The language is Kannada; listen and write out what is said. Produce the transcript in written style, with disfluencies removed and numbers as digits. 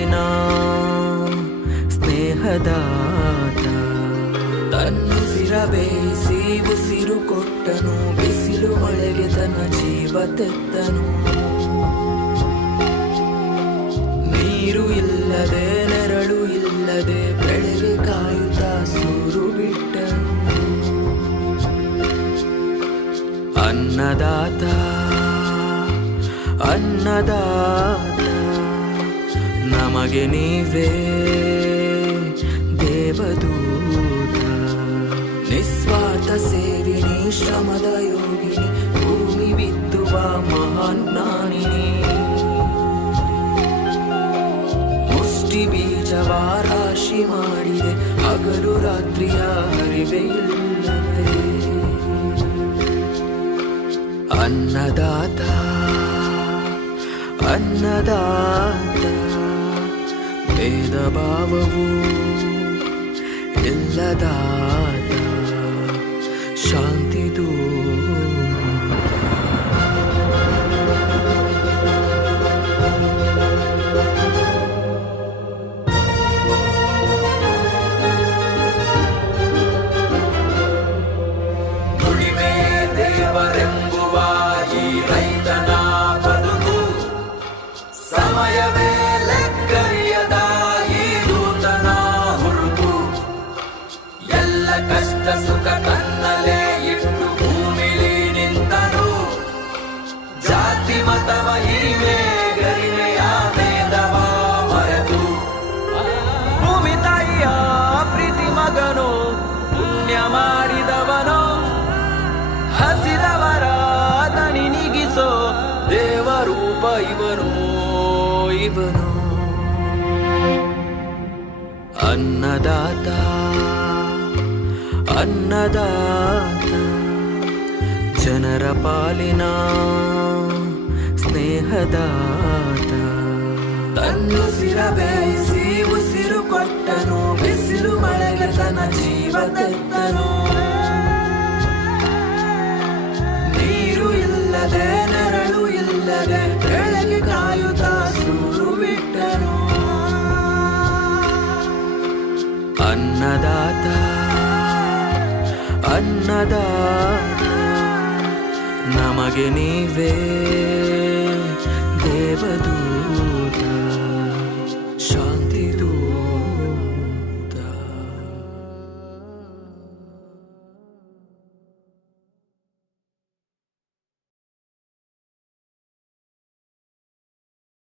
ಪಾಲಿನ ಸ್ನೇಹದಾತ. ತನ್ನುಸಿರ ಬೇಯಿಸಿ ಉಸಿರು ಕೊಟ್ಟನು, ಬಿಸಿಲು ಮಳೆಗೆ ತನ್ನ ಜೀವ ತೆತ್ತನು. ನೀರು ಇಲ್ಲದೆ ನೆರಳು ಇಲ್ಲದೆ ಬೆಳೆಗೆ ಕಾಯುತ್ತಾ ಸೂರು ಬಿಟ್ಟನು. ಅನ್ನದಾತ ಅನ್ನದಾತ ನಮಗೆ ನೀವೇ ದೇವದೂತ. ನಿಸ್ವಾರ್ಥ ಸೇವಿನಿ ಶ್ರಮದ ಯೋಗಿನಿ, ಭೂಮಿ ಬಿತ್ತುವ ಮಹಾನ್ ಜ್ಞಾನಿನಿ. ಮುಷ್ಟಿ ಬೀಜವ ರಾಶಿ ಮಾಡಿದೆ, ಹಗಲು ರಾತ್ರಿಯ ಹರಿವೆ ಇಲ್ಲದೆ. ಅನ್ನದಾತ ಅನ್ನದಾತ ಭೇದ ಭಾವವು ಇಲ್ಲದಾತ ಶಾಂತಿ ದುಡಿಮೆ ದೇವರೆಂಬುವ ಈ ರೈತನ ಬದುಕು, ಸಮಯವೇ ಲೆಕ್ಕರಿಯದ ಈ ದೂತನ ಹುರುಪು. ಎಲ್ಲ ಕಷ್ಟ ಸುಖ ತನ್ನಲೇ ಇಟ್ಟು ಭೂಮಿಲಿ ನಿಂತನು. ಜಾತಿ ಮತವ ಹಿರಿಮೆ ಗರಿಮೆಯ ಭೇದವ ಮರೆತು, ಭೂಮಿ ತಾಯಿಯ ಪ್ರೀತಿ ಮಗನು, ಪುಣ್ಯ ಮಾಡಿದವನು. ಹಸಿದವರ ದನಿ ನೀಗಿಸೋ ದೇವರೂಪ ಇವನು ಇವನು. ಅನ್ನದಾತ ಅನ್ನದಾತ ಜನರ ಪಾಲಿನ ಸ್ನೇಹದಾತ. ತನ್ನುಸಿರ ಬೇಯಿಸಿ ಉಸಿರು ಕೊಟ್ಟನು, ಬಿಸಿಲು ಮಳೆಗೆ ತನ್ನ ಜೀವ ತೆತ್ತನು. ನೀರು ಇಲ್ಲದೆ ನೆರಳು ಇಲ್ಲದೆ ಬೆಳೆಗೆ ಕಾಯುತ್ತಾ ಸೂರು ಬಿಟ್ಟನು. ಅನ್ನದಾತ ಅನ್ನದಾತ ನಮಗೆ ನೀವೇ ದೇವದೂತ.